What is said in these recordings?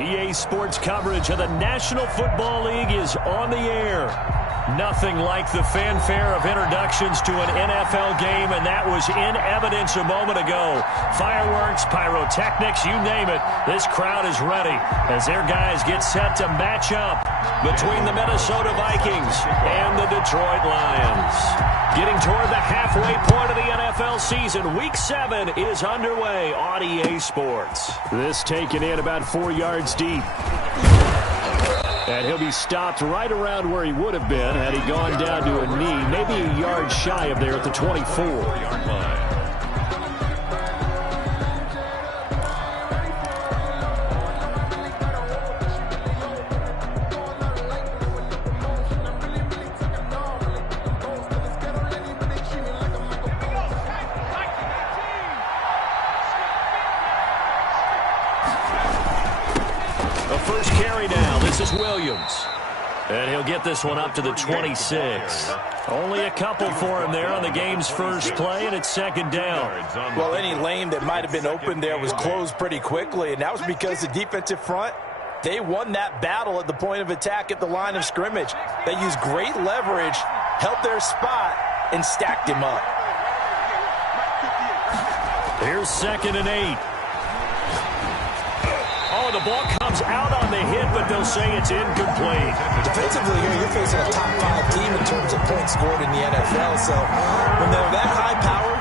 EA Sports coverage of the National Football League is on the air. Nothing like the fanfare of introductions to an NFL game, and that was in evidence a moment ago. Fireworks, pyrotechnics, you name it. This crowd is ready as their guys get set to match up between the Minnesota Vikings and the Detroit Lions. Getting toward the halfway point of the NFL season, Week 7 is underway on EA Sports. This taken in about 4 yards deep. And he'll be stopped right around where he would have been had he gone down to a knee, maybe a yard shy of there at the 24-yard line. First carry now. This is Williams. And he'll get this one up to the 26. Only a couple for him there on the game's first play, and it's second down. Well, any lane that might have been open there was closed pretty quickly, and that was because the defensive front, they won that battle at the point of attack at the line of scrimmage. They used great leverage, held their spot, and stacked him up. Here's 2nd and 8. Oh, the ball comes out on the hit, but they'll say it's incomplete. Defensively here, you're facing a top 5 team in terms of points scored in the NFL. So when they're that high powered,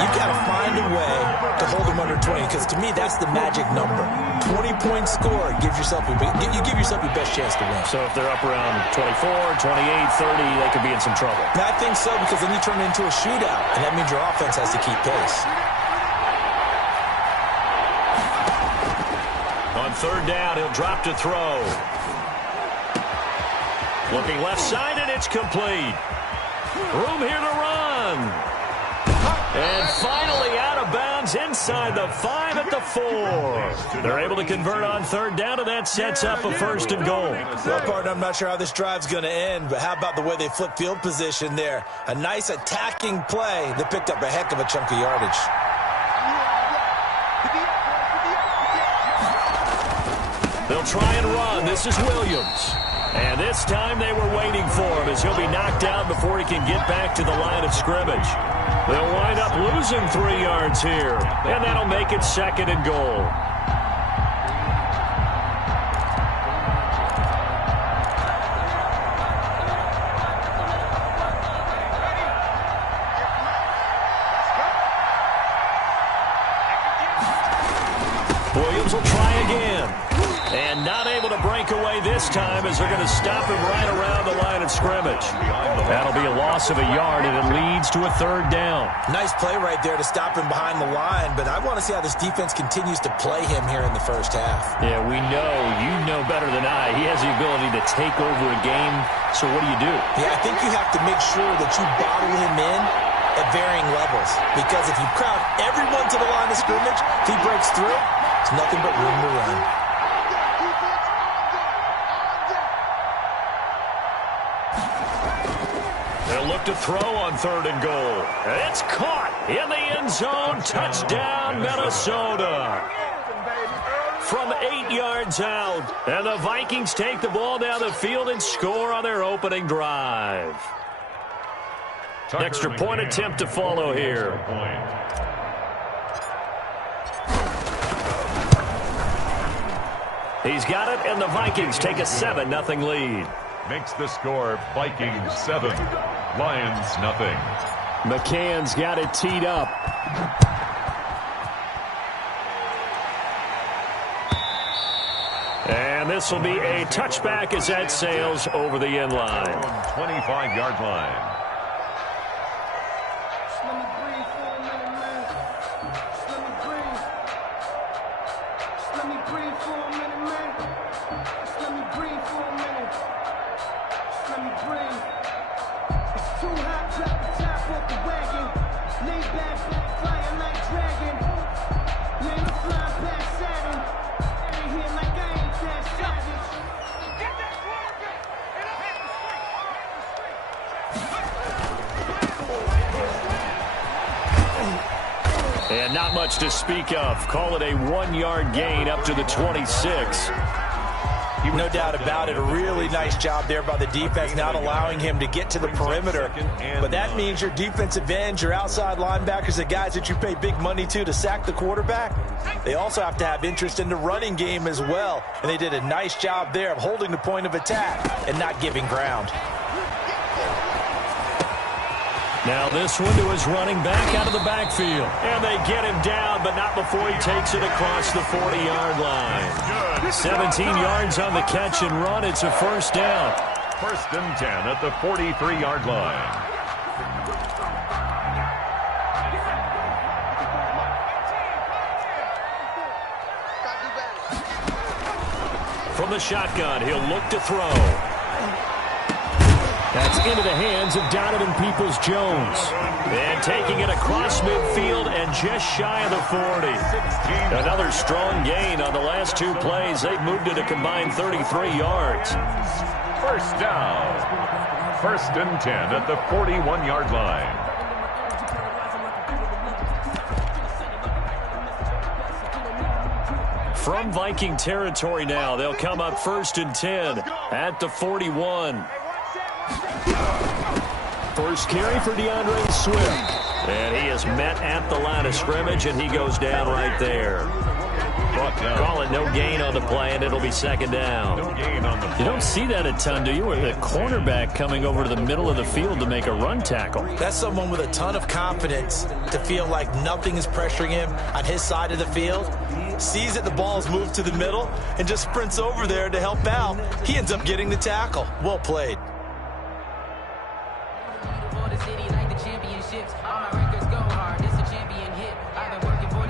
you've got to find a way to hold them under 20. Because to me, that's the magic number. 20-point score gives yourself you give yourself your best chance to win. So if they're up around 24, 28, 30, they could be in some trouble. I think so, because then you turn it into a shootout, and that means your offense has to keep pace. On 3rd down, he'll drop to throw. Looking left side, and it's complete. Room here to run. And finally out of bounds inside the 5 at the 4. They're able to convert on 3rd down, and that sets up a 1st and goal. Well, partner, I'm not sure how this drive's going to end, but how about the way they flip field position there? A nice attacking play that picked up a heck of a chunk of yardage. They'll try and run. This is Williams. And this time they were waiting for him as he'll be knocked out before he can get back to the line of scrimmage. They'll wind up losing 3 yards here, and that'll make it 2nd and goal. Williams will try again. And not able to break away this time as they're going to stop him right around the line of scrimmage. That'll be a loss of a yard, and it leads to a 3rd down. Nice play right there to stop him behind the line, but I want to see how this defense continues to play him here in the first half. Yeah, we know. You know better than I. He has the ability to take over a game, so what do? Yeah, I think you have to make sure that you bottle him in at varying levels, because if you crowd everyone to the line of scrimmage, if he breaks through, it's nothing but room to run. They'll look to throw on 3rd and goal. It's caught in the end zone. Touchdown, Minnesota. From 8 yards out. And the Vikings take the ball down the field and score on their opening drive. Extra point attempt to follow here. He's got it, and the Vikings take a 7-0 lead. Makes the score Vikings 7, Lions nothing. McCann's got it teed up. And this will be a touchback as that sails over the end line. 25-yard line. And not much to speak of. Call it a 1-yard gain up to the 26. No doubt about it. A really nice job there by the defense, not allowing him to get to the perimeter. But that means your defensive ends, your outside linebackers, the guys that you pay big money to sack the quarterback, they also have to have interest in the running game as well. And they did a nice job there of holding the point of attack and not giving ground. Now this one to his running back out of the backfield. And they get him down, but not before he takes it across the 40-yard line. 17 yards on the catch and run. It's a first down. First and 10 at the 43-yard line. From the shotgun, he'll look to throw. That's into the hands of Donovan Peoples-Jones. And taking it across midfield and just shy of the 40. Another strong gain on the last two plays. They've moved it a combined 33 yards. First down. First and 10 at the 41-yard line. From Viking territory now, they'll come up first and 10 at the 41. First carry for DeAndre Swift. And he is met at the line of scrimmage, and he goes down right there. Call it no gain on the play, and it'll be second down. No gain on the play. You don't see that a ton, do you? With a cornerback coming over to the middle of the field to make a run tackle. That's someone with a ton of confidence to feel like nothing is pressuring him on his side of the field. Sees that the ball is moved to the middle and just sprints over there to help out. He ends up getting the tackle. Well played.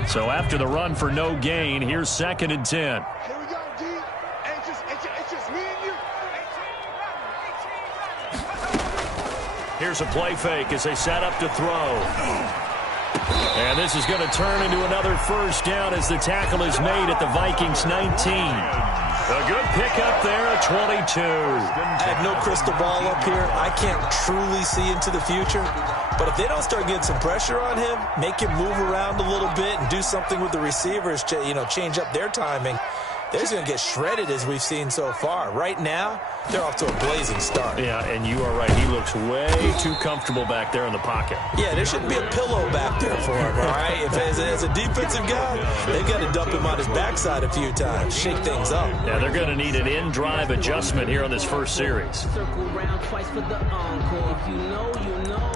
So after the run for no gain, here's second and 10. Here we go, D. It's just me and you. Here's a play fake as they set up to throw. And this is going to turn into another first down as the tackle is made at the Vikings 19. A good pickup there at 22. I have no crystal ball up here. I can't truly see into the future. But if they don't start getting some pressure on him, make him move around a little bit and do something with the receivers to, change up their timing, they're going to get shredded as we've seen so far. Right now, they're off to a blazing start. Yeah, and you are right. He looks way too comfortable back there in the pocket. Yeah, there shouldn't be a pillow back there for him, all right? If as a defensive guy, they've got to dump him on his backside a few times, shake things up. Yeah, they're going to need an in-drive adjustment here on this first series. Circle round twice for the encore. If you know, you know.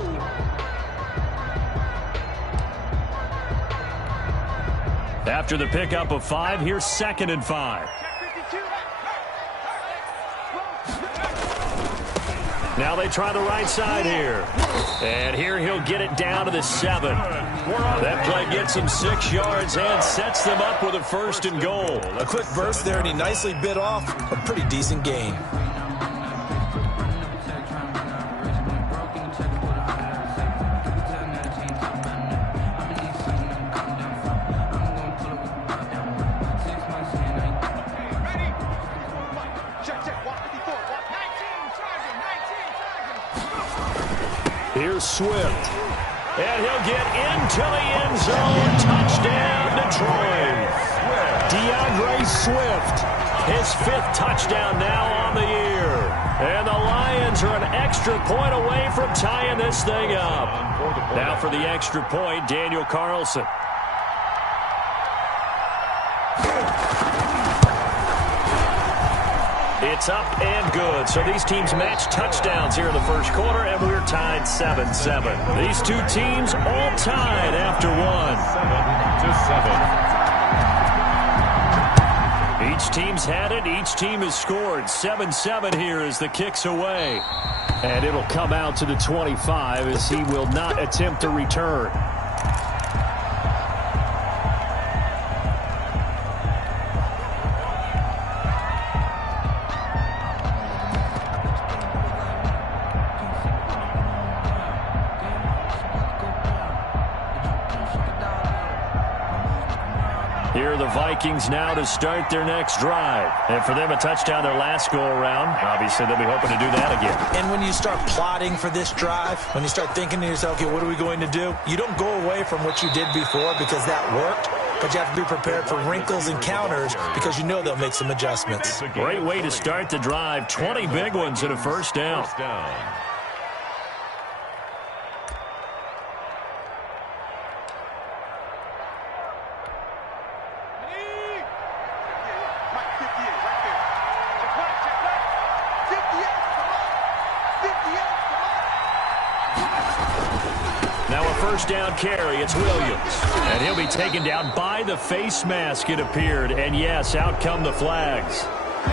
After the pickup of 5, here's second and 5. Now they try the right side here. And here he'll get it down to the 7. That play gets him 6 yards and sets them up with a first and goal. A quick burst there, and he nicely bit off a pretty decent gain. Here's Swift. And he'll get into the end zone. Touchdown, Detroit. DeAndre Swift. His 5th touchdown now on the year. And the Lions are an extra point away from tying this thing up. Now for the extra point, Daniel Carlson. It's up and good. So these teams match touchdowns here in the first quarter, and we're tied 7-7. These two teams all tied after one. 7-7. Each team's had it. Each team has scored. 7-7 here as the kick's away. And it'll come out to the 25 as he will not attempt to return. Here are the Vikings now to start their next drive. And for them, a touchdown their last go-around. Obviously, they'll be hoping to do that again. And when you start plotting for this drive, when you start thinking to yourself, okay, what are we going to do? You don't go away from what you did before because that worked. but you have to be prepared for wrinkles and counters because you know they'll make some adjustments. Great way to start the drive. 20 big ones and a first down. Now a first down carry. It's Williams. And he'll be taken down by the face mask, it appeared. And yes, out come the flags.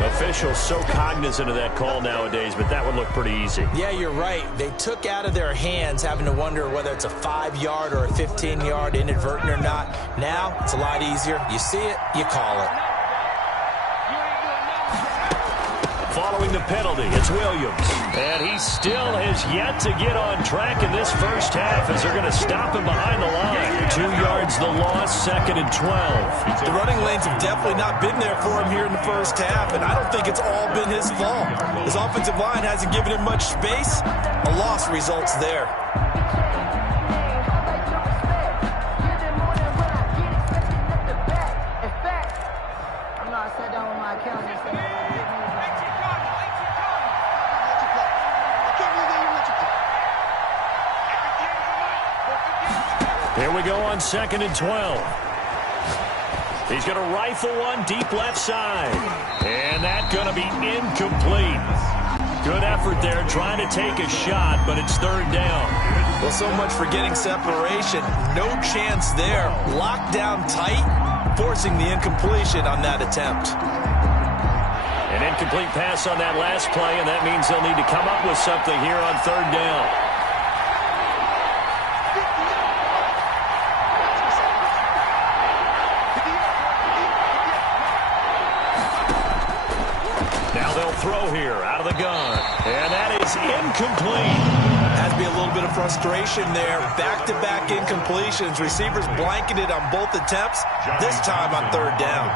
Officials so cognizant of that call nowadays, but that would look pretty easy. Yeah, you're right. They took out of their hands having to wonder whether it's a 5-yard or a 15-yard inadvertent or not. Now it's a lot easier. You see it, you call it. Following the penalty, it's Williams. And he still has yet to get on track in this first half as they're going to stop him behind the line. 2 yards the loss, 2nd and 12. The running lanes have definitely not been there for him here in the first half, and I don't think it's all been his fault. His offensive line hasn't given him much space. A loss results there. Here we go on 2nd and 12. He's going to rifle one deep left side. And that's going to be incomplete. Good effort there trying to take a shot, but it's 3rd down. Well, so much for getting separation. No chance there. Locked down tight, forcing the incompletion on that attempt. An incomplete pass on that last play, and that means they'll need to come up with something here on 3rd down. Throw here out of the gun, and that is incomplete. Has to be a little bit of frustration there. Back-to-back incompletions. Receivers blanketed on both attempts, this time on 3rd down.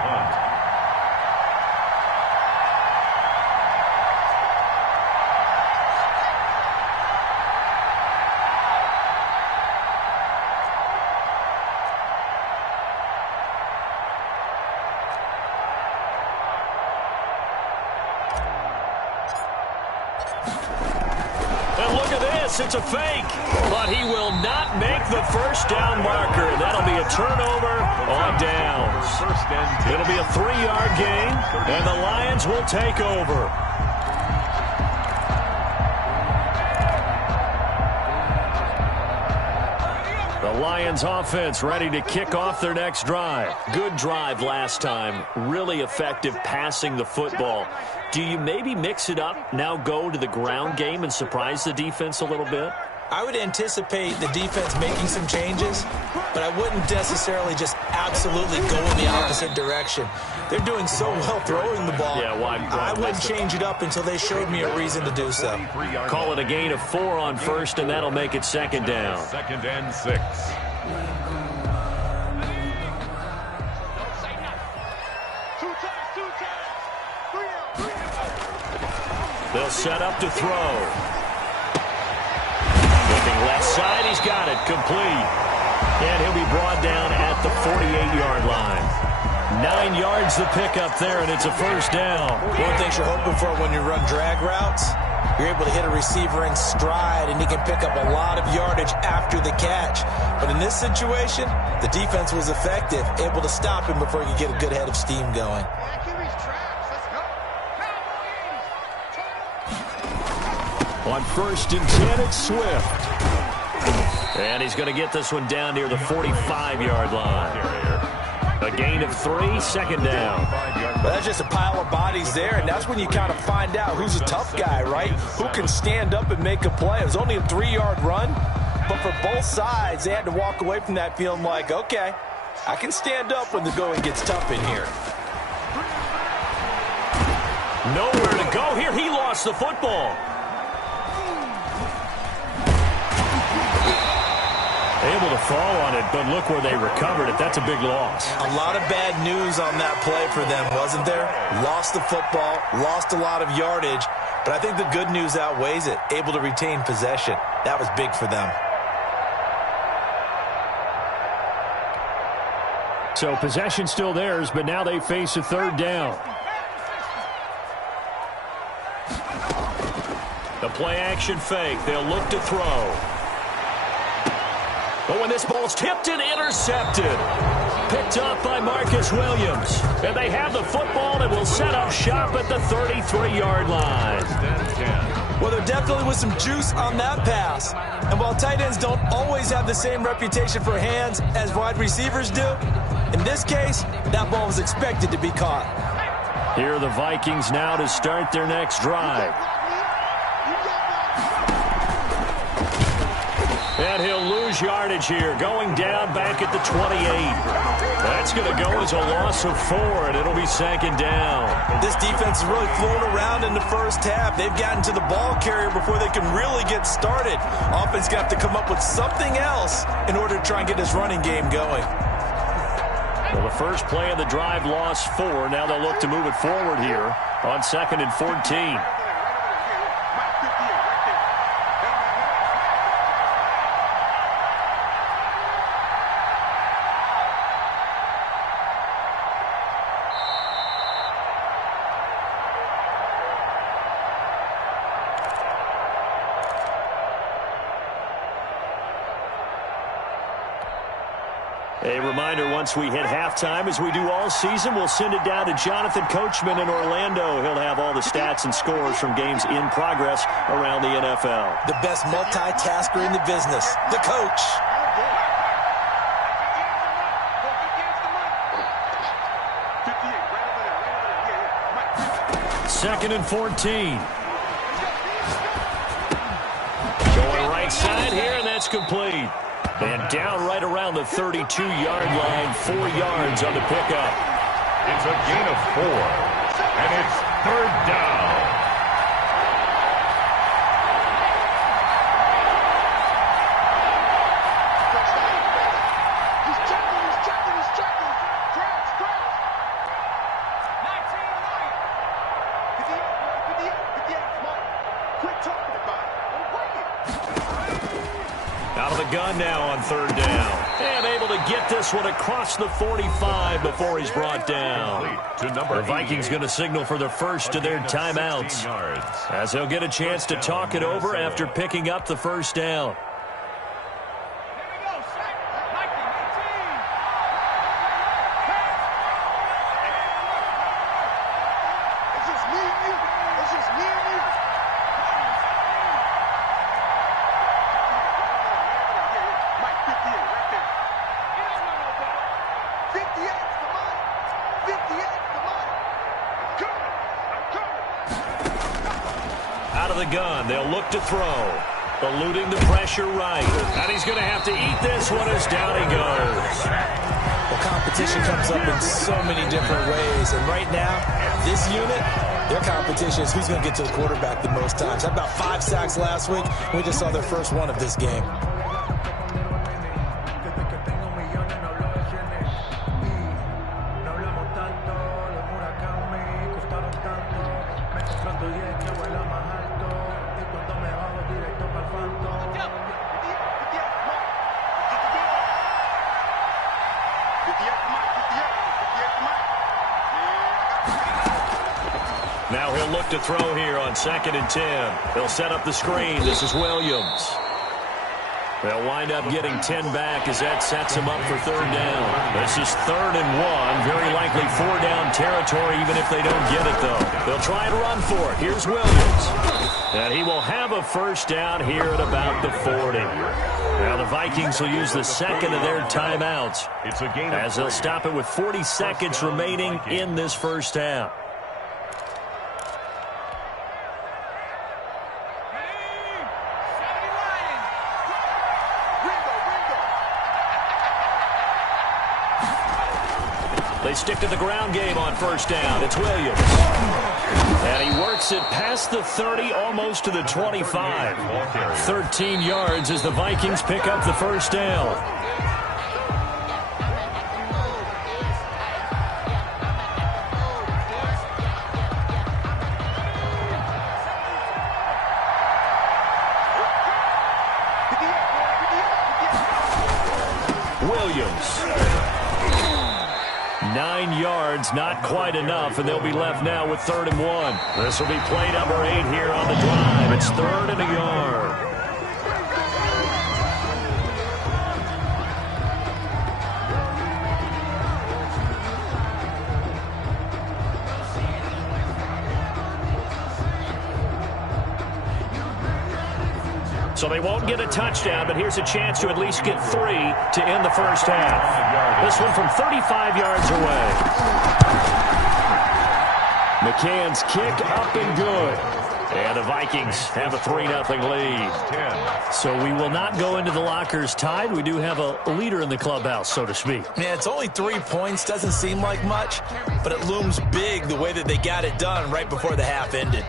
It's a fake, but he will not make the first down marker. That'll be a turnover on downs. It'll be a 3-yard gain, and the Lions will take over. The Lions offense ready to kick off their next drive. Good drive last time. Really effective passing the football. Do you maybe mix it up, now go to the ground game and surprise the defense a little bit? I would anticipate the defense making some changes, but I wouldn't necessarily just absolutely go in the opposite direction. They're doing so well throwing the ball. Yeah, I wouldn't change it up until they showed me a reason to do so. Call it a gain of 4 on first, and that'll make it 2nd down. 2nd and 6. They'll set up to throw. Looking left side, he's got it, complete. And he'll be brought down at the 48-yard line. 9 yards the pickup there, and it's a first down. One of the things you're hoping for when you run drag routes, you're able to hit a receiver in stride, and he can pick up a lot of yardage after the catch. But in this situation, the defense was effective, able to stop him before he could get a good head of steam going. On 1st and 10, it's Swift. And he's going to get this one down near the 45-yard line. A gain of 3, 2nd down. Well, that's just a pile of bodies there, and that's when you kind of find out who's a tough guy, right? Who can stand up and make a play. It was only a 3-yard run, but for both sides, they had to walk away from that feeling like, okay, I can stand up when the going gets tough in here. Nowhere to go here. He lost the football. Able to fall on it, but look where they recovered it. That's a big loss. A lot of bad news on that play for them, wasn't there? Lost the football, lost a lot of yardage, but I think the good news outweighs it. Able to retain possession. That was big for them. So possession still theirs, but now they face a third down. The play action fake. They'll look to throw. But when this ball's tipped and intercepted. Picked up by Marcus Williams. And they have the football and will set up shop at the 33-yard line. Well, there definitely was some juice on that pass. And while tight ends don't always have the same reputation for hands as wide receivers do, in this case, that ball was expected to be caught. Here are the Vikings now to start their next drive. And he'll lose yardage here, going down back at the 28. That's going to go as a loss of 4, and it'll be 2nd down. This defense is really flown around in the first half. They've gotten to the ball carrier before they can really get started. Offense got to come up with something else in order to try and get this running game going. Well, the first play of the drive lost 4. Now they'll look to move it forward here on 2nd and 14. A reminder, once we hit halftime, as we do all season, we'll send it down to Jonathan Coachman in Orlando. He'll have all the stats and scores from games in progress around the NFL. The best multitasker in the business, the coach. Second and 14. Going right side here, and that's complete. And down right around the 32-yard line, 4 yards on the pickup. It's a gain of 4, and it's 3rd down. He's checking. Crouch. 19 right. 58, Mike. Quit talking about it. Don't bring it. Out of the gun now on 3rd down. And able to get this one across the 45 before he's brought down. The Vikings going to signal for the first of their timeouts, as they'll get a chance to talk it over after picking up the first down. It's just me and you. Mike, 58, right there. 58 for Mike. 58 for Mike. Out of the gun, they'll look to throw. Eluding the pressure right. And he's going to have to eat this one as down he goes. Well, competition comes up in so many different ways. And right now, this unit, their competition is who's going to get to the quarterback the most times. Had about 5 sacks last week. We just saw their first one of this game. Now he'll look to throw here on 2nd and 10. They'll set up the screen. This is Williams. They'll wind up getting 10 back as that sets him up for 3rd down. This is 3rd and 1. Very likely 4-down territory even if they don't get it, though. They'll try and run for it. Here's Williams. And he will have a first down here at about the 40. Now the Vikings will use the second of their timeouts as they'll stop it with 40 seconds remaining in this first half. They stick to the ground game on first down. It's Williams. And he works it past the 30, almost to the 25. 13 yards as the Vikings pick up the first down. Williams. 9 yards, not quite enough, and they'll be left now with 3rd and 1. This will be play number 8 here on the drive. It's 3rd and a yard. So they won't get a touchdown, but here's a chance to at least get 3 to end the first half. This one from 35 yards away. McCann's kick up and good. And the Vikings have a 3-0 lead. So we will not go into the lockers tied. We do have a leader in the clubhouse, so to speak. Yeah, it's only 3 points. Doesn't seem like much, but it looms big the way that they got it done right before the half ended.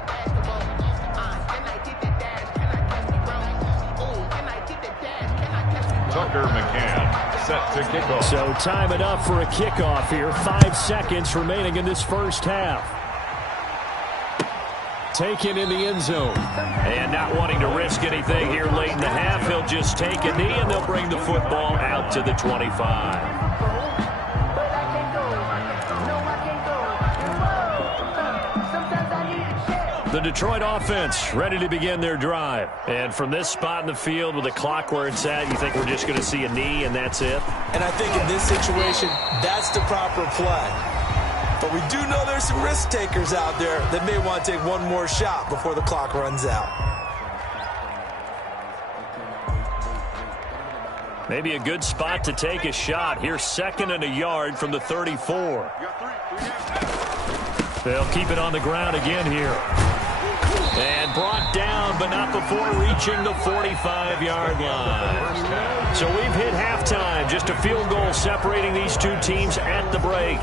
Tucker McCann set to kick off. So time it up for a kickoff here. 5 seconds remaining in this first half. Taken in the end zone. And not wanting to risk anything here late in the half, he'll just take a knee and they'll bring the football out to the 25. The Detroit offense ready to begin their drive. And from this spot in the field with the clock where it's at, you think we're just going to see a knee and that's it? And I think in this situation, that's the proper play. But we do know there's some risk takers out there that may want to take one more shot before the clock runs out. Maybe a good spot to take a shot. Here's 2nd and a yard from the 34. They'll keep it on the ground again here. And brought down, but not before reaching the 45-yard line. So we've hit halftime. Just a field goal separating these two teams at the break.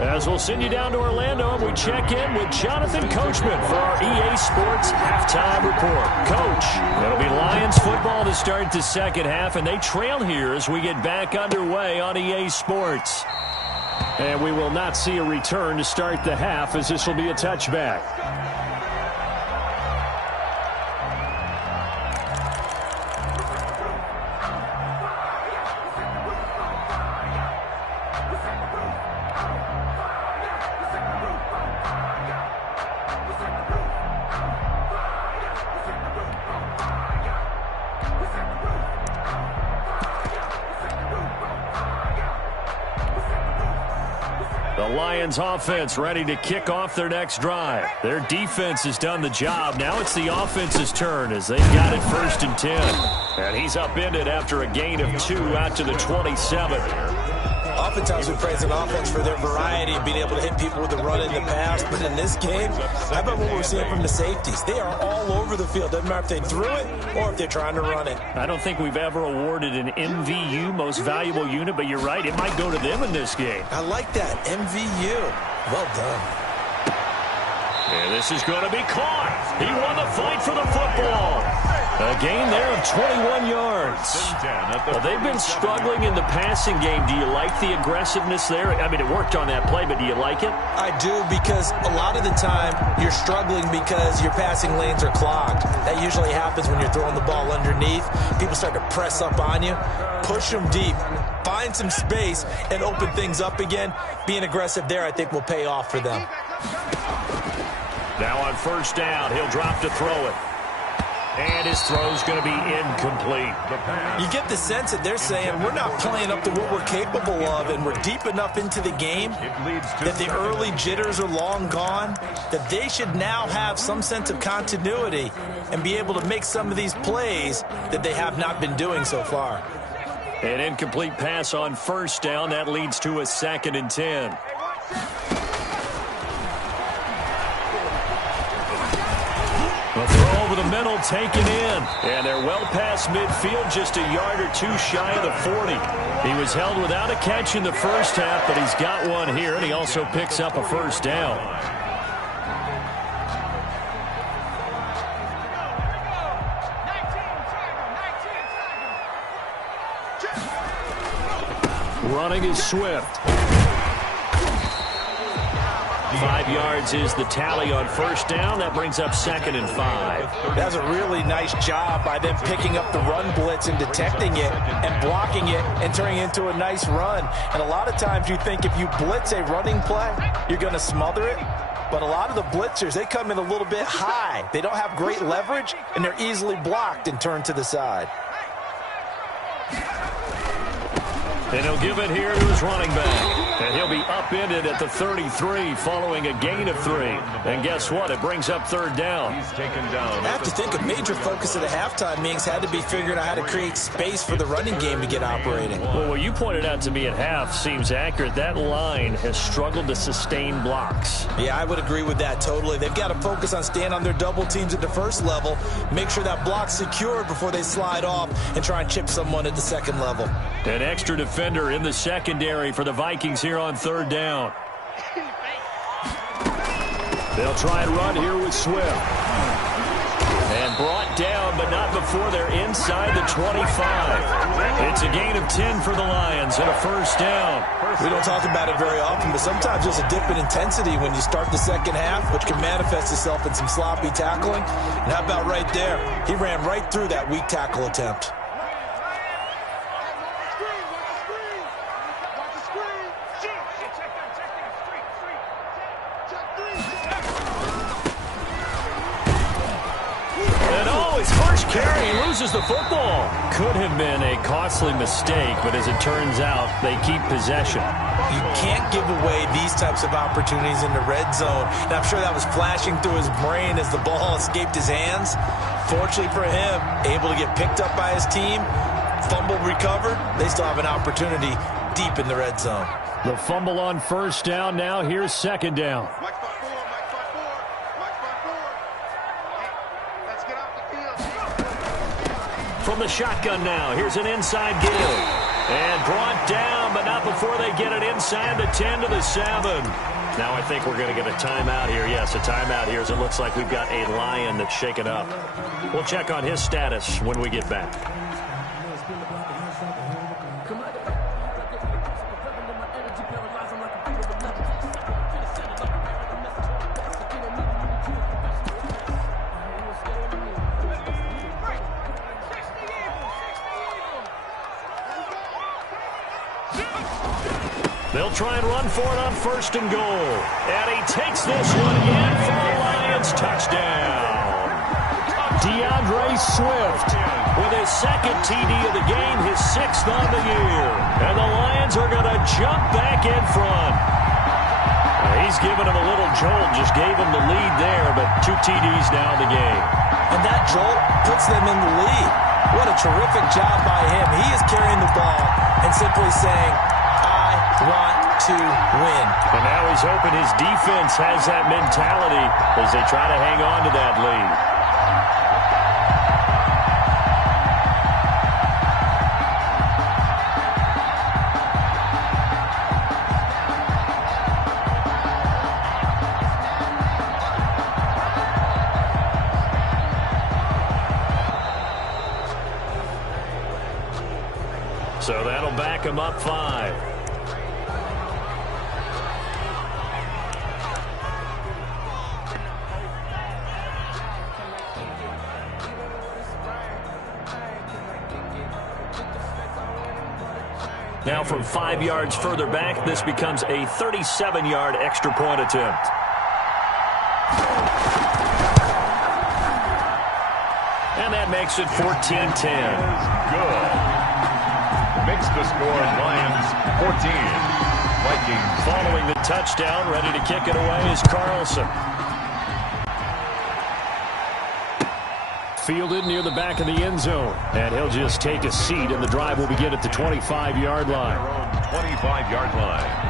As we'll send you down to Orlando, we check in with Jonathan Coachman for our EA Sports Halftime Report. Coach, it'll be Lions football to start the second half, and they trail here as we get back underway on EA Sports. And we will not see a return to start the half, as this will be a touchback. Lions offense ready to kick off their next drive. Their defense has done the job. Now it's the offense's turn as they've got it 1st and 10. And he's upended after a gain of 2 out to the 27. Oftentimes we praise an offense for their variety of being able to hit people with the run in the pass. But in this game, how about what we're seeing from the safeties? They are all over the field. Doesn't matter if they threw it or if they're trying to run it. I don't think we've ever awarded an MVU, most valuable unit, but you're right. It might go to them in this game. I like that. MVU. Well done. And this is going to be caught. He won the fight for the football. A gain there of 21 yards. Well, they've been struggling in the passing game. Do you like the aggressiveness there? I mean, it worked on that play, but do you like it? I do, because a lot of the time you're struggling because your passing lanes are clogged. That usually happens when you're throwing the ball underneath. People start to press up on you. Push them deep. Find some space and open things up again. Being aggressive there, I think, will pay off for them. Now on 1st down, he'll drop to throw it. And his throw's going to be incomplete. You get the sense that they're saying we're not playing up to what we're capable of, and we're deep enough into the game that the early jitters are long gone, that they should now have some sense of continuity and be able to make some of these plays that they have not been doing so far. An incomplete pass on 1st down. That leads to a 2nd and 10. The throw over the middle taken in. And they're well past midfield, just a yard or 2 shy of the 40. He was held without a catch in the first half, but he's got one here, and he also picks up a 1st down. Running is Swift. 5 yards is the tally on first down. That brings up 2nd and 5. That's a really nice job by them picking up the run blitz and detecting it and blocking it and turning it into a nice run. And a lot of times you think if you blitz a running play, you're going to smother it. But a lot of the blitzers, they come in a little bit high. They don't have great leverage, and they're easily blocked and turned to the side. And he'll give it here to his running back. And he'll be upended at the 33 following a gain of 3. And guess what? It brings up 3rd down. He's taken down. I have to think a major focus of the halftime meetings had to be figuring out how to create space for the running game to get operating. Well, what you pointed out to me at half seems accurate. That line has struggled to sustain blocks. Yeah, I would agree with that totally. They've got to focus on staying on their double teams at the first level, make sure that block's secured before they slide off and try and chip someone at the second level. An extra defender in the secondary for the Vikings here on 3rd down. They'll try and run here with Swift. And brought down, but not before they're inside the 25. It's a gain of 10 for the Lions and a 1st down. We don't talk about it very often, but sometimes there's a dip in intensity when you start the second half, which can manifest itself in some sloppy tackling. And how about right there? He ran right through that weak tackle attempt. Carry, he loses the football. Could have been a costly mistake, but as it turns out, they keep possession. You can't give away these types of opportunities in the red zone. And I'm sure that was flashing through his brain as the ball escaped his hands. Fortunately for him, able to get picked up by his team, fumble recovered. They still have an opportunity deep in the red zone. The fumble on 1st down. Now here's 2nd down. From the shotgun now, here's an inside give. And brought down, but not before they get it inside the 10 to the 7. Now I think we're going to get a timeout here. Yes, a timeout here as it looks like we've got a Lion that's shaken up. We'll check on his status when we get back. They'll try and run for it on 1st and goal. And he takes this one in for the Lions touchdown. DeAndre Swift with his 2nd TD of the game, his 6th on the year. And the Lions are going to jump back in front. He's giving him a little jolt, just gave him the lead there, but 2 TDs now in the game. And that jolt puts them in the lead. What a terrific job by him. He is carrying the ball and simply saying, want to win. And now he's hoping his defense has that mentality as they try to hang on to that lead. So that'll back him up 5. Now from 5 yards further back, this becomes a 37-yard extra point attempt. And that makes it 14-10. Good. Makes the score Lions 14. Vikings. Following the touchdown, ready to kick it away is Carlson. Fielded near the back of the end zone. And he'll just take a seat, and the drive will begin at the 25-yard line. 25-yard line.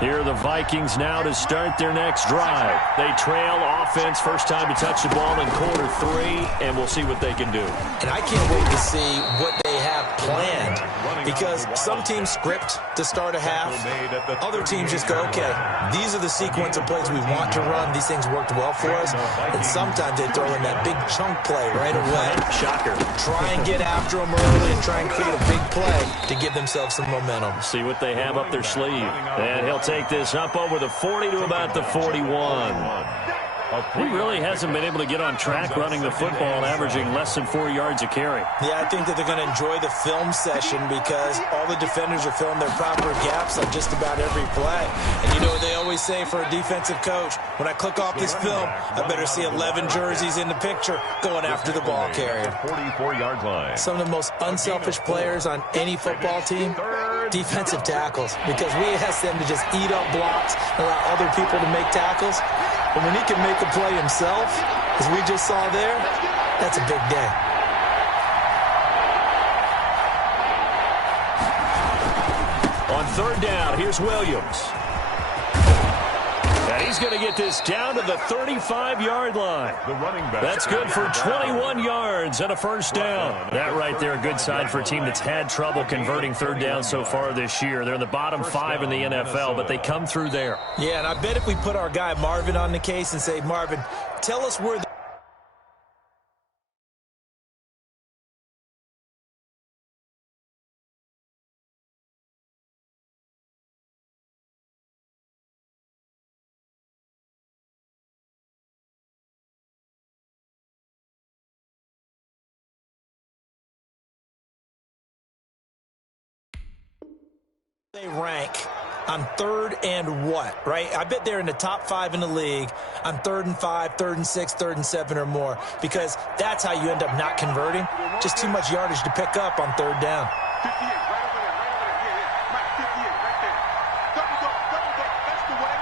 Here are the Vikings now to start their next drive. They trail offense, first time to touch the ball in quarter 3, and we'll see what they can do. And I can't wait to see what they have not planned, because some teams script to start a half. Other teams just go, okay, these are the sequence of plays we want to run. These things worked well for us. And sometimes they throw in that big chunk play right away. Shocker. Try and get after them early and try and create a big play to give themselves some momentum. See what they have up their sleeve. And he'll take this up over the 40 to about the 41. He really hasn't been able to get on track running the football, averaging less than 4 yards a carry. Yeah, I think that they're going to enjoy the film session because all the defenders are filling their proper gaps on just about every play. And you know what they always say for a defensive coach? When I click off this film, I better see 11 jerseys in the picture going after the ball carrier. 44-yard line. Some of the most unselfish players on any football team, defensive tackles, because we ask them to just eat up blocks and allow other people to make tackles. But when he can make a play himself, as we just saw there, that's a big day. On third down, here's Williams. And he's going to get this down to the 35-yard line. The running back. That's good for 21 yards and a first down. That right there, a good sign for a team that's had trouble converting third down so far this year. They're in the bottom 5 in the NFL, but they come through there. Yeah, and I bet if we put our guy Marvin on the case and say, Marvin, tell us where the they rank on third and what, right? I bet they're in the top 5 in the league on 3rd and 5, 3rd and 6, 3rd and 7 or more, because that's how you end up not converting. Just too much yardage to pick up on third down. 58, right over there, yeah. Mike, 58, right there. Double dog, that's the way.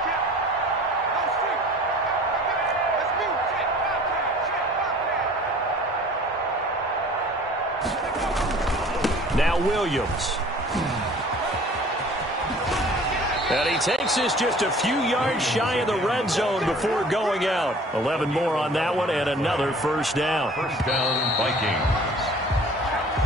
Kill. No street. Let's move. Check. Now Williams. And he takes this just a few yards shy of the red zone before going out. 11 more on that one and another first down. First down, Vikings.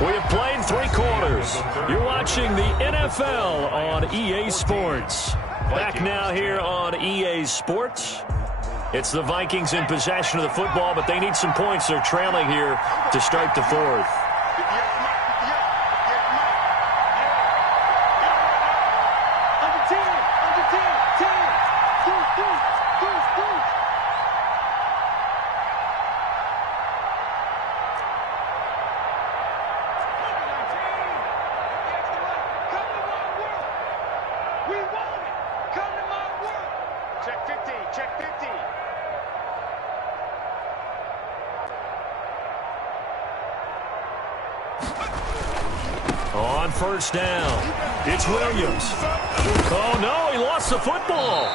We have played 3 quarters. You're watching the NFL on EA Sports. Back now here on EA Sports. It's the Vikings in possession of the football, but they need some points. They're trailing here to start the 4th. Check 50. On first down, it's Williams. Oh, no, he lost the football.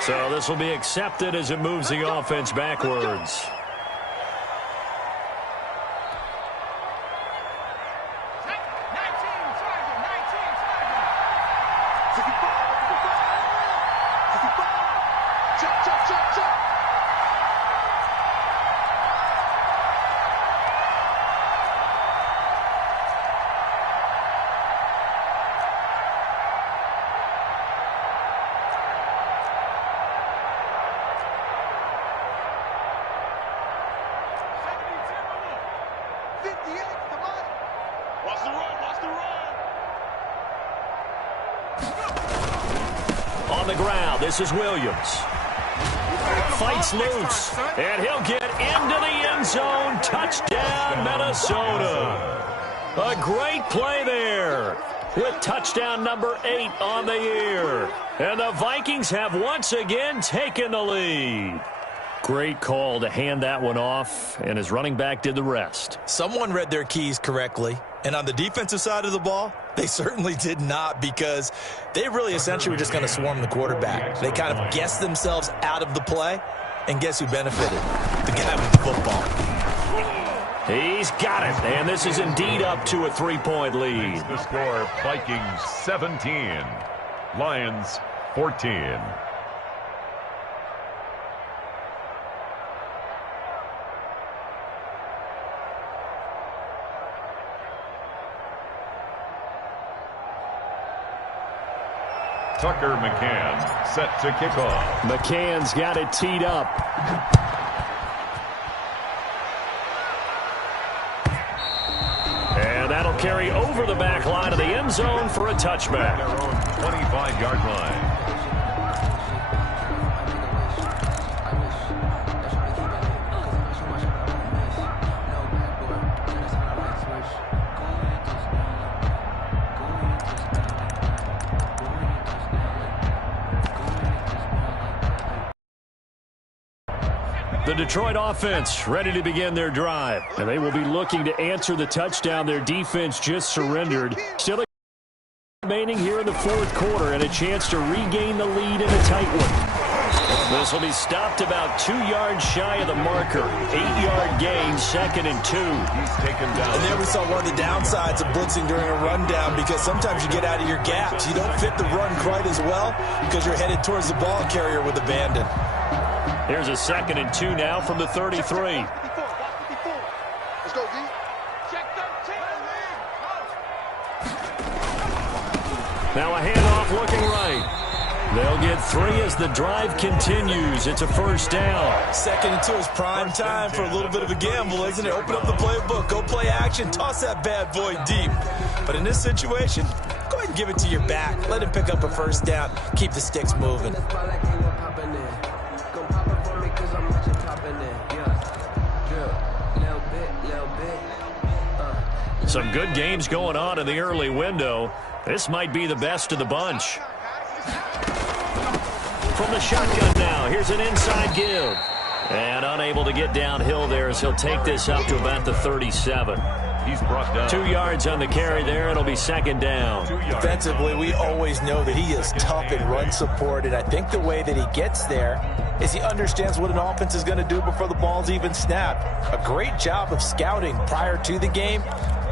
So this will be accepted as it moves the offense backwards. On the ground, this is Williams. Fights loose, and he'll get into the end zone. Touchdown, Minnesota. A great play there with touchdown number 8 on the year. And the Vikings have once again taken the lead. Great call to hand that one off, and his running back did the rest. Someone read their keys correctly, and on the defensive side of the ball, they certainly did not, because they really essentially were just going to swarm the quarterback. They kind of guessed themselves out of the play, and guess who benefited? The guy with the football. He's got it, and this is indeed up to a 3-point lead. The score, Vikings 17, Lions 14. Tucker McCann set to kick off. McCann's got it teed up. And that'll carry over the back line of the end zone for a touchback. Their own 25-yard line. The Detroit offense ready to begin their drive. And they will be looking to answer the touchdown their defense just surrendered. Still remaining here in the fourth quarter and a chance to regain the lead in a tight one. This will be stopped about 2 yards shy of the marker. 8-yard gain, 2nd and 2. He's taken down. And there we saw one of the downsides of blitzing during a rundown, because sometimes you get out of your gaps. You don't fit the run quite as well because you're headed towards the ball carrier with abandon. Here's a 2nd and 2 now from the 33. Let's go, D. Check Now a handoff looking right. They'll get 3 as the drive continues. It's a first down. 2nd and 2 is prime time for a little bit of a gamble, isn't it? Open up the playbook, go play action, toss that bad boy deep. But in this situation, go ahead and give it to your back. Let him pick up a first down. Keep the sticks moving. Some good games going on in the early window. This might be the best of the bunch. From the shotgun now, here's an inside give. And unable to get downhill there as he'll take this up to about the 37. He's brought down. 2 yards on the carry there. It'll be 2nd down. Defensively, we always know that he is tough in run support, and I think the way that he gets there is he understands what an offense is going to do before the ball's even snapped. A great job of scouting prior to the game,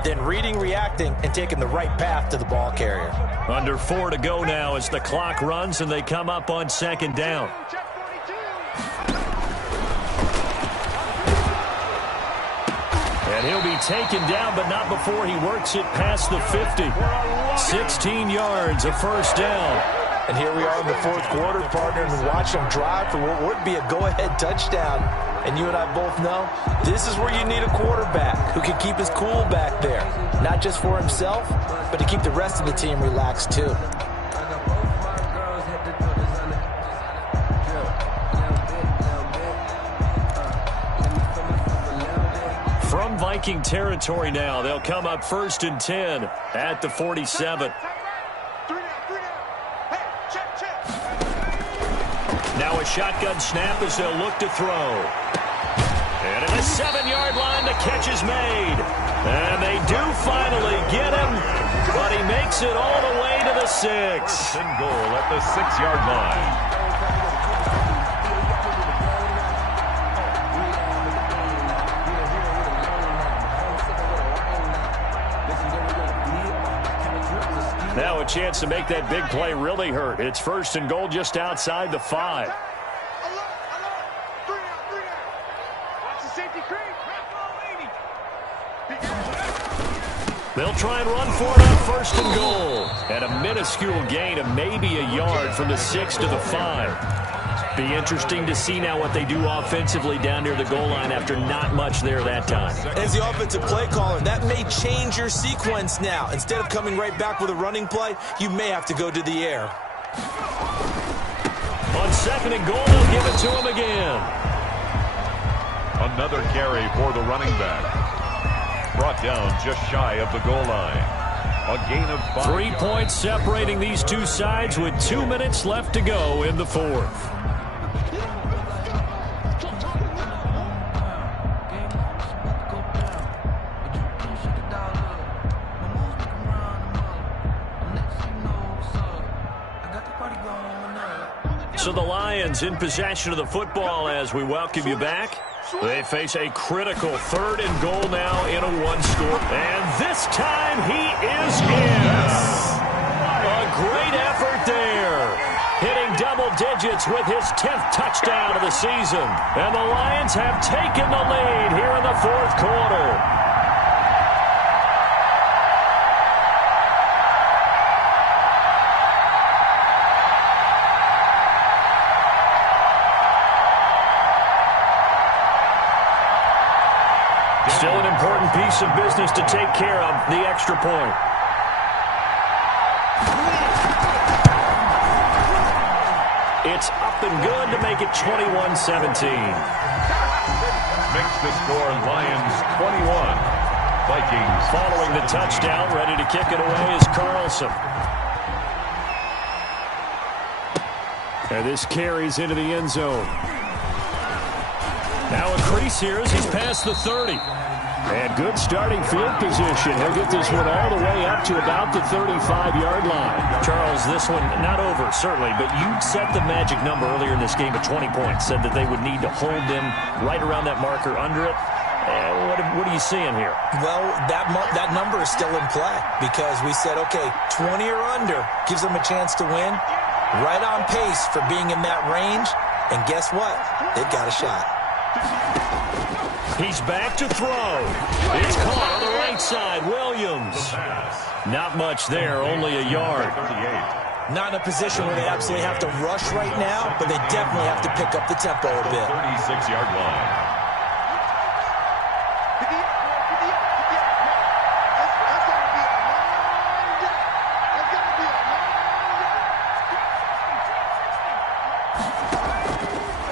then reading, reacting, and taking the right path to the ball carrier. Under 4 to go now as the clock runs and they come up on 2nd down. And he'll be taken down, but not before he works it past the 50. 16 yards, a first down. And here we are in the fourth quarter, partner, and watch him drive for what would be a go-ahead touchdown. And you and I both know this is where you need a quarterback who can keep his cool back there. Not just for himself, but to keep the rest of the team relaxed too. From Viking territory now, they'll come up 1st and 10 at the 47. Now a shotgun snap as they'll look to throw. And at the 7-yard line, the catch is made. And they do finally get him, but he makes it all the way to the 6. 1st and goal at the 6-yard line. Now a chance to make that big play really hurt. It's 1st and goal just outside the 5. They'll try and run for it on 1st and goal. And a minuscule gain of maybe a yard from the 6 to the 5. Be interesting to see now what they do offensively down near the goal line after not much there that time. As the offensive play caller, that may change your sequence now. Instead of coming right back with a running play, you may have to go to the air. On 2nd and goal, they'll give it to him again. Another carry for the running back. Brought down just shy of the goal line. A gain of 5 3 points separating these two sides with 2 minutes left to go in the fourth. So the Lions in possession of the football as we welcome you back. They face a critical 3rd and goal now in a 1-score. And this time he is in. A great effort there. Hit digits with his 10th touchdown of the season. And the Lions have taken the lead here in the fourth quarter. Still an important piece of business to take care of, the extra point. It's up and good to make it 21-17. Makes the score Lions 21. Vikings. Following the touchdown, ready to kick it away is Carlson. And this carries into the end zone. Now a crease here as he's past the 30. And good starting field position. He'll get this one all the way up to about the 35-yard line. Charles, this one not over, certainly, but you set the magic number earlier in this game at 20 points. Said that they would need to hold them right around that marker under it. What are you seeing here? Well, that number is still in play because we said, okay, 20 or under gives them a chance to win. Right on pace for being in that range. And guess what? They've got a shot. He's back to throw. It's caught on the right side. Williams. Not much there, only a yard. Not in a position where they absolutely have to rush right now, but they definitely have to pick up the tempo a bit. 36-yard line.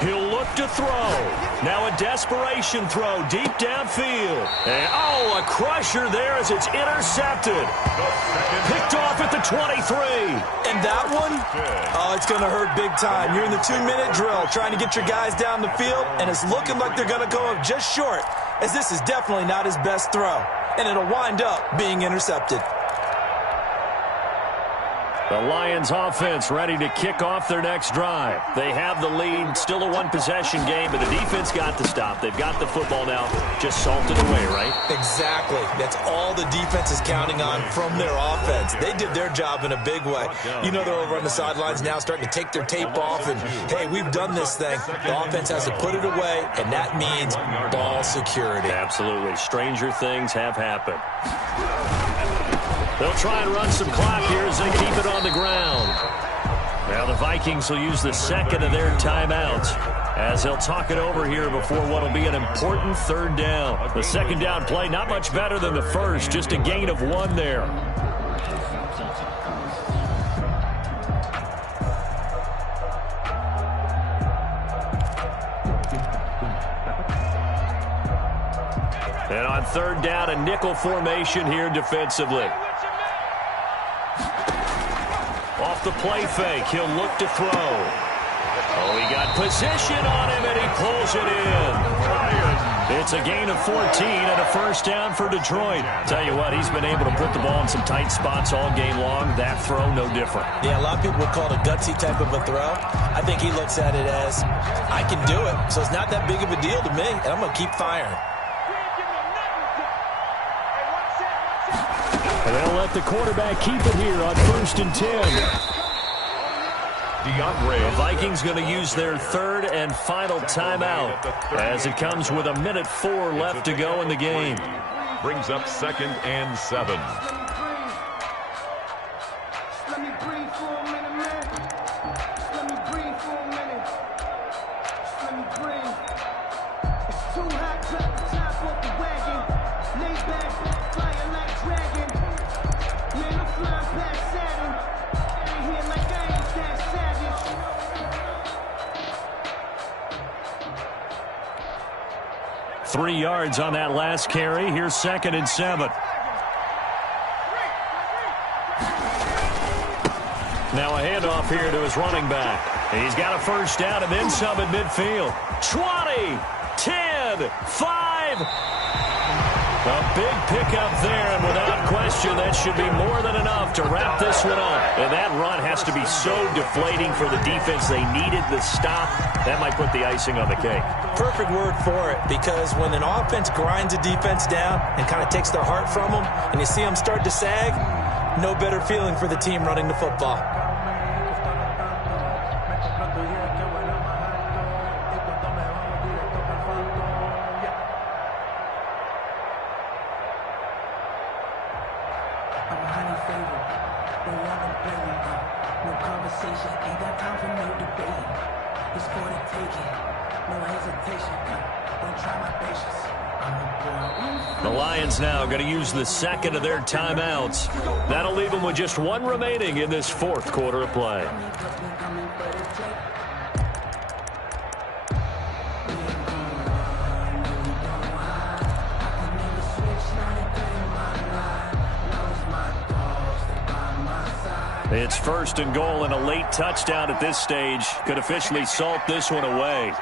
He'll look to throw. Now a desperation throw deep downfield. And, a crusher there as it's intercepted. Picked off at the 23. And that one, it's going to hurt big time. You're in the 2-minute drill trying to get your guys down the field, and it's looking like they're going to go up just short, as this is definitely not his best throw. And it'll wind up being intercepted. The Lions offense ready to kick off their next drive. They have the lead, still a one-possession game, but the defense got to stop. They've got the football now, just salted away, right? Exactly. That's all the defense is counting on from their offense. They did their job in a big way. You know they're over on the sidelines now starting to take their tape off, and, hey, we've done this thing. The offense has to put it away, and that means ball security. Absolutely. Stranger things have happened. They'll try and run some clock here as they keep it on the ground. Now the Vikings will use the second of their timeouts as they'll talk it over here before what will be an important third down. The second down play not much better than the first, just a gain of 1 there. And on third down, a nickel formation here defensively. Off the play fake, he'll look to throw. He got position on him, and he pulls it in. It's a gain of 14 and a first down for Detroit. Tell you what, he's been able to put the ball in some tight spots all game long. That throw, no different. Yeah, a lot of people would call it a gutsy type of a throw. I think he looks at it as, I can do it, so it's not that big of a deal to me, and I'm going to keep firing. And they'll let the quarterback keep it here on 1st and 10. The Vikings going to use their third and final timeout as it comes with 1:04 left to go in the game. Brings up 2nd and 7. Let me breathe for a minute, man. Let me breathe for a minute. Let me breathe. It's too hot, drop the top off the wagon. Lay back, flying like dragon. Man, I'm flying past Saturn. Ain't here like I ain't that savage. 3 yards on that last carry. Here's 2nd and 7. Now a handoff here to his running back. He's got a first down and then some at midfield. 20, 10, 5. A big pickup there, and without question, that should be more than enough to wrap this one up. And that run has to be so deflating for the defense. They needed the stop. That might put the icing on the cake. Perfect word for it, because when an offense grinds a defense down and kind of takes their heart from them, and you see them start to sag, no better feeling for the team running the football. The Lions now going to use the second of their timeouts. That'll leave them with just one remaining in this fourth quarter of play. It's first and goal, and a late touchdown at this stage could officially salt this one away.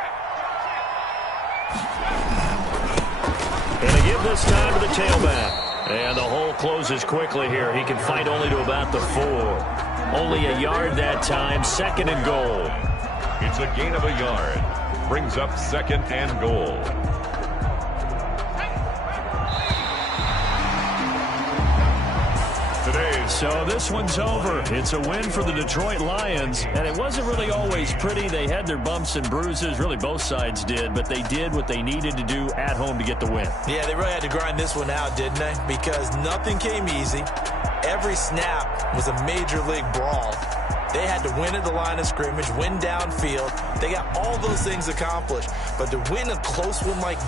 And they give this time to the tailback. And the hole closes quickly here. He can fight only to about the 4. Only a yard that time, second and goal. It's a gain of a yard. Brings up second and goal. So this one's over. It's a win for the Detroit Lions, and it wasn't really always pretty. They had their bumps and bruises. Really, both sides did, but they did what they needed to do at home to get the win. Yeah, they really had to grind this one out, didn't they? Because nothing came easy. Every snap was a major league brawl. They had to win at the line of scrimmage, win downfield. They got all those things accomplished. But to win a close one like